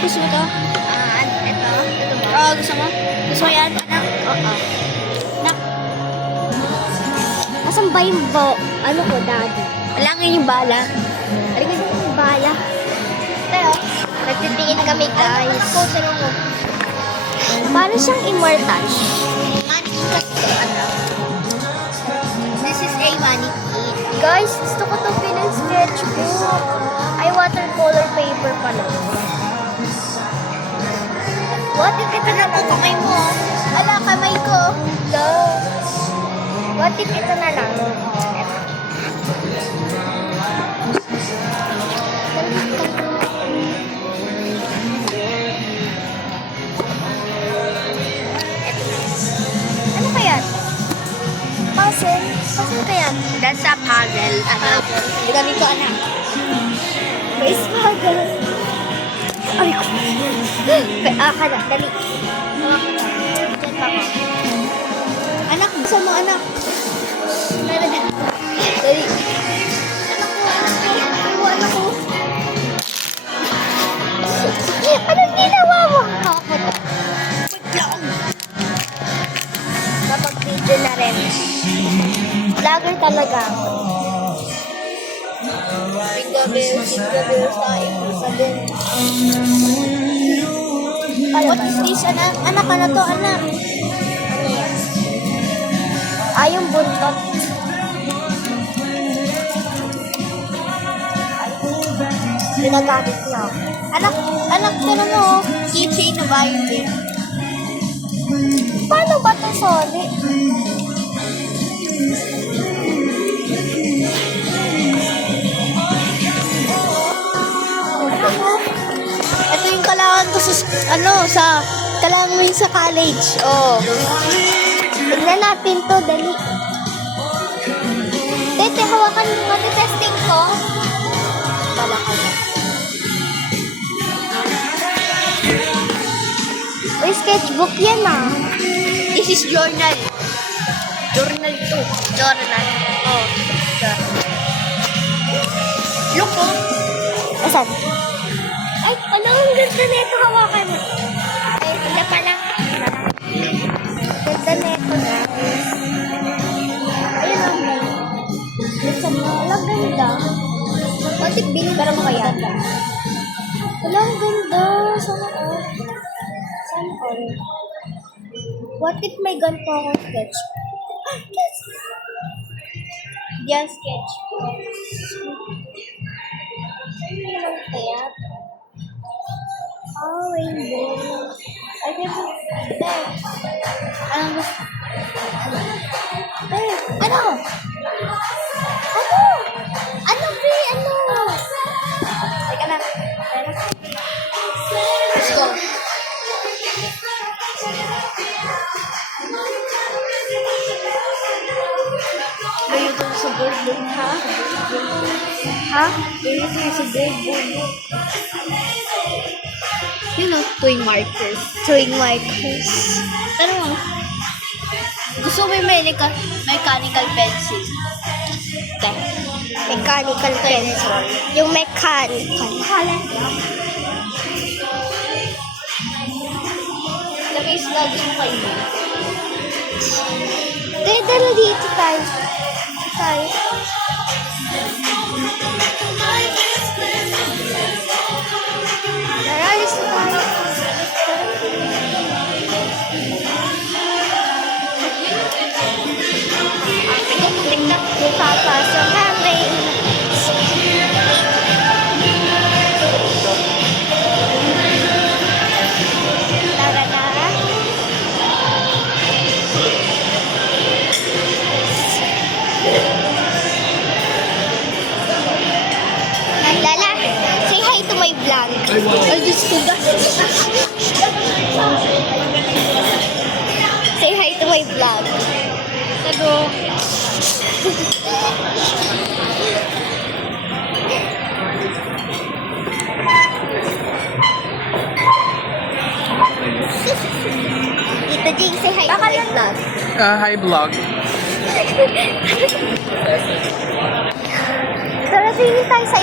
Gusto mo to? Ito mo? Oo, gusto mo? Gusto mo yan, anak? Oo. Anak, Asan ba yung ano ko, daddy? wala nga yung bala. Ano ba yung bala? Pero, nagtitingin kami, guys. Paano siyang immortal? Mannequin kasi to, anak. This is a mannequin. Guys, gusto ko to pinang sketchbook. Ay, watercolor paper pala. What if ito na lang? Kamay mo. Ala, kamay ko. No. What if ito na lang? Ano kaya? Puzzle? Puzzle kaya? That's a puzzle, anak. Ganito, anak. Face puzzle. Ay ko. Kada, dali. Diyan pa ako. Anak, gusto mo, anak. Dali. Anak ko. Anong ginawa mo? Hawak mo to. Kapag video na rin. Vlogger talaga ako. Jingle bells tayo. Sabi. What is this, anak? Anak, ano to, anak? Ano yan? Yung buntot. Ginagamit niya. Anak, tira mo. Keychain na violet. Paano ba ito solid? Ito yung kailangan ko sa, kailangan mo yung sa college. Oh. Tignan natin to, dali. Tete, hawakan mo nga testing ko. Pala ka na. Uy, sketchbook yan ah. This is journal. Journal to. Journal. Oh. Look, oh. Asan? Ay, ano ang ganda nito, hawakan mo. Ay, hindi pala. Ganda nito, guys. Ayun ang ganda. Listen mo, alam ganda. Bakit binibara mo kaya? Wala, ang ganda. Sana all. Sana all. What if may ganito akong sketch? Yes! Diyan sketch. Ano naman kaya? Rainbow. Ay, rainbow. There. Anong gusto? There. Ano? Ano? Ano, Bri? Ano? Teka na. Let's go. Ganyan to sa board, ha? Ha? Ganyan to sa board. Yun o, toy markers. Chewing markers. Pero mo, gusto mo yung mechanical pencil. Okay. Mechanical pencil. Yung mechanical. Labis lagi mo kayo. Dala dito tayo. Tayo. Naralis na tayo. Tingnan ko papasok kami. Tara na. Lala, say hi to my vlog. Ay, Diyos ko, Say hi to my vlog. Sago. Tita Jing, say hi to my vlog. Hi vlog. Tara, tingin tayo sa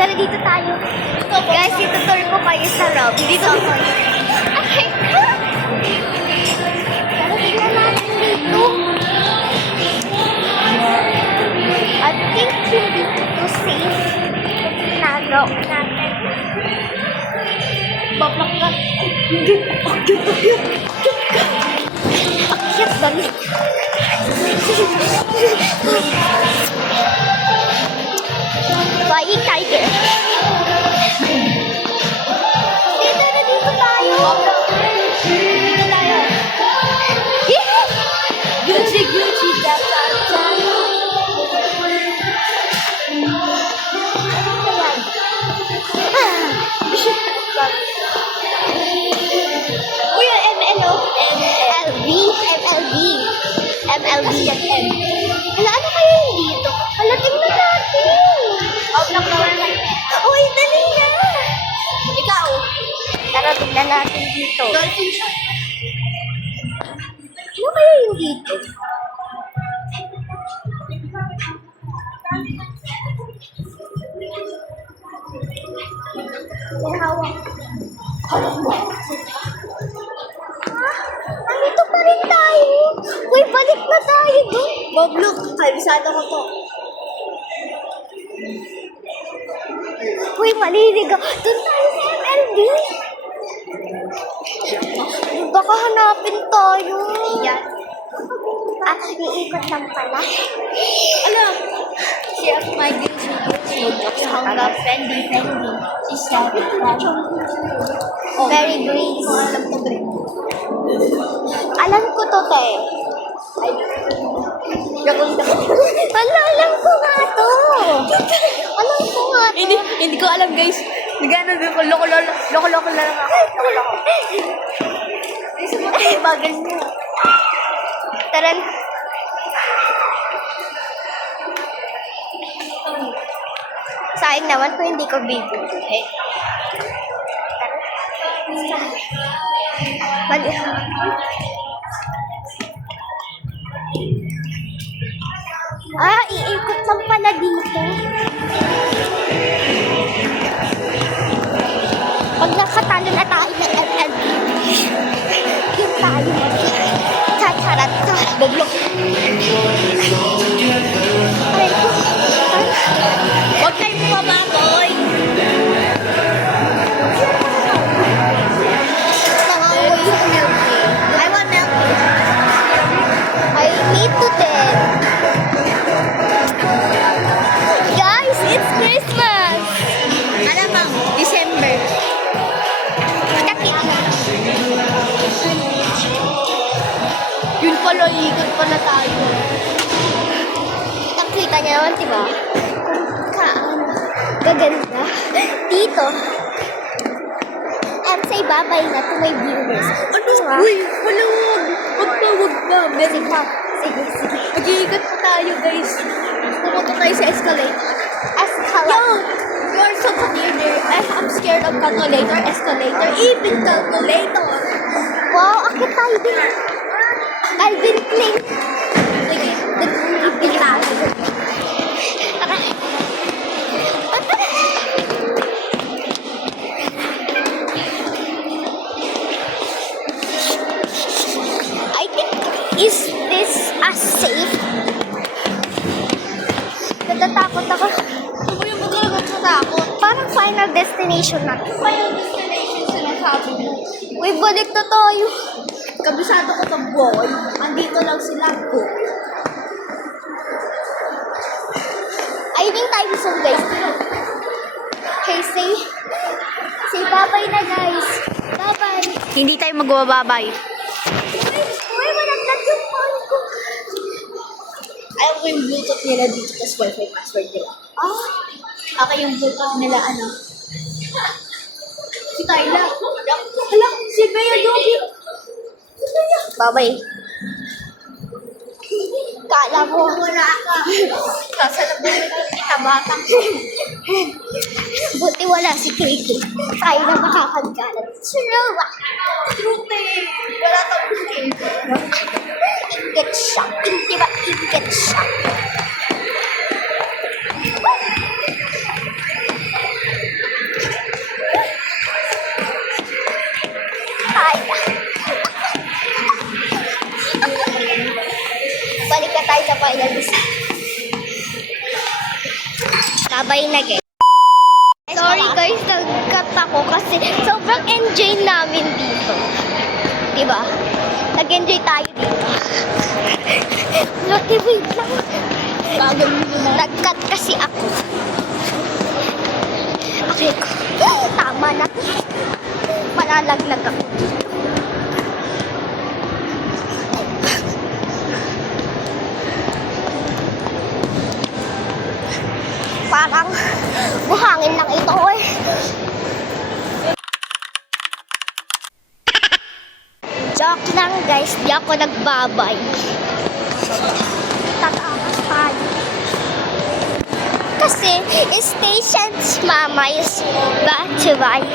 Tara, dito tayo. Guys, itutur ko kayo sa lobby. Dito. Okay. Pero tingnan natin dito. I think hindi ito safe. Nagaw natin. Babakat. Akyat dali. Flying tiger. Dito na dito tayo. Dito tayo. Gucci, Gucci, da, da, da. Uy, MLO. MLB. MLB. MLB at M. Hala, ano kaya yung dito? Hala, tingnan natin. Uy, dali na. Ikaw. Tara, tingnan natin dito. Dolphin siya. Ano kaya yung dito? Nandito pa rin tayo. Uy, balik na tayo doon. Bob, look. Kalbisado ko to. Uy, maliligaw. Doon tayo sa MLB. Baka hanapin tayo. Yan. Iikot lang pala. Alam, she has my beauty. Hanggang Fendi. She's happy. Very green. Alam ko to, te. Alam ko nga to. Alam ko nga to. Hindi ko alam, guys. Nagano din ko, loko-loko na lang ako. Loko-loko. Ay, sumunod yung bagal mo. Tara na. Sayang naman kung hindi ko bibig. Eh. Bali. Iikot lang pala dito. Pag nakatalo na tayo ng MLB, yung tayo mag-chacharat ka. Boblok. Aray ko. Huwag tayo bumababoy. Nangangoy yung milk tea. I want milk tea. I need to then. Guys, it's Christmas! Alam mo, December. Kapit na. Yun pala, ikot pala tayo. Nakita niya naman, diba? Gaganda. Dito. Say babay na to my viewers. Ano? Uy, wala, wag na. Meron pa. Sige. Mag-iikot pa tayo, guys. Pumunta tayo sa escalator. Yo, you are so near there. I'm scared of calculator, escalator, even calculator. Wow, akit tayo din. Calvin Klein. Sige, nag-iipin tayo. Tara. I think, is this a safe? Natatakot ako. Ano yung magalang matakot? Parang final destination na. Final destination sinasabi mo. Uy, balik na tayo. Kabisado ko sa boy. Andito lang sila. Go. I think tayo soon, guys. Okay, say bye-bye na, guys. Bye-bye. Hindi tayo magbababay. Uy, malaglag yung phone ko. Ayaw ko yung Bluetooth nila dito, tapos Wi-Fi password nila. Ako yung Bluetooth nila, ano? Si Tyla. Hala, si Bea Dogi. Bye-bye. Kala mo. Wala ka. Sasalabay na kita, batang. Buti wala si Katie. Tayo na makakagalan. Surawa. Truty. Wala kang booking. Inget siya. Hindi ba inget siya? final visit. Babay na guys. Sorry guys, nag-cut ako kasi sobrang enjoy namin dito. Diba? Nag-enjoy tayo dito. Lotte, wait lang. Nag-cut kasi ako. Okay ko. Tama na. Malalaglag ako. Parang buhangin lang ito eh. Joke lang guys, di ako nagbabay. Tatakas tayo. Kasi station si Mama is back to buy.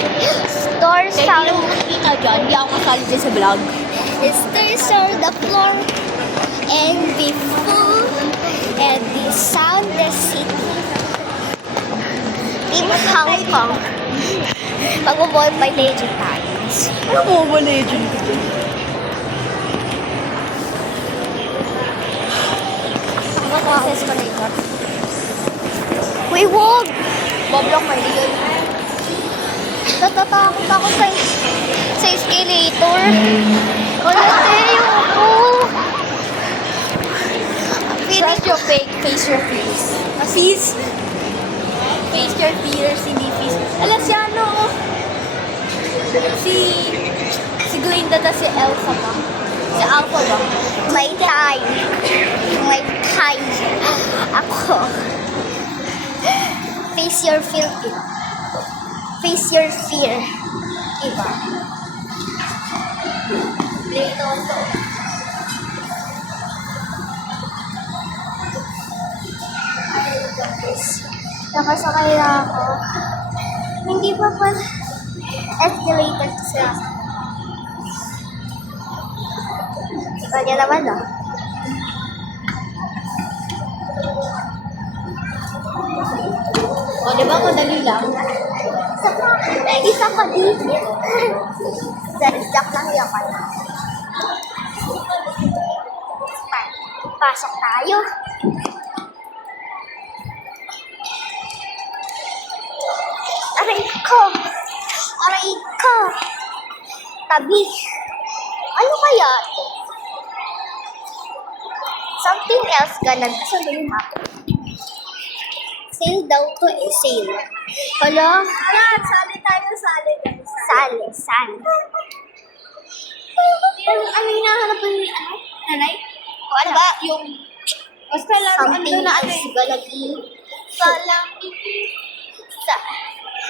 Store sound. Kaya yung nakikita dyan, di ako kasali din sa vlog. Stairs on the floor and be full and the sound the city. Team Hong Kong. Mag-ball by Legend Times. Ano mo ba legend ko dyan? Ako process ko later. Uy, wag! Boblok may legal. Natatakot ako sa escalator. Wala tayo ako. Trust your fake, face your fears. Fees? Face your fears, hindi fees. Alam si ano? Si Glinda na si Elsa ba? Si Alpha ba? May time. May time. Ako. Face your fear. Face your fear. Diba? Dito to. Nakasakay na ako. Hindi pa pa escalator sila. Kanya naman ah. O, di ba madali lang? Isa pa dito. Jack lang yan pa. Pasok tayo. Aray ko. Aray ko. Tabi. Ano kaya ito? Something else ganun. Saan ba yung map? Sale daw to eh. Sale. Hala. Sali tayo, sali. Sale. Ano hinahanap mo yung ano? Nanay? O ano ba? Yung... Basta lang, ano Something na ano else eh. gonna be. Salang. Sa,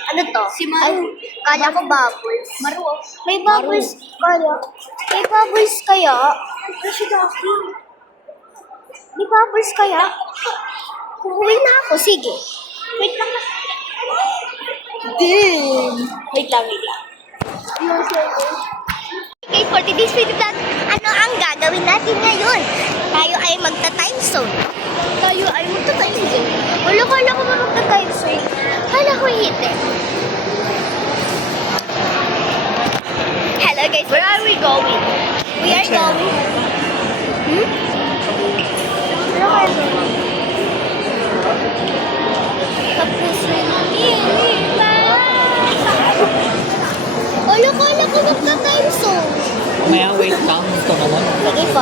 ano to? Si Maru. Ay, kala ko bubbles. Maru. May bubbles kaya? May bubbles kaya? May bubbles kaya? Uwi na ako, sige. Wait lang. Damn. Wait lang. Okay, for today's video vlog, ano ang gagawin natin ngayon? Tayo ay magta-time zone. Tayo ay magta-time zone. Wala ko ba magta-time zone? Kala ko hindi. Hello guys. Where are we going? We are going. Where are we going? Tapos Kala ko magta-time zone. Maya wait lang. Gusto naman. Sige po.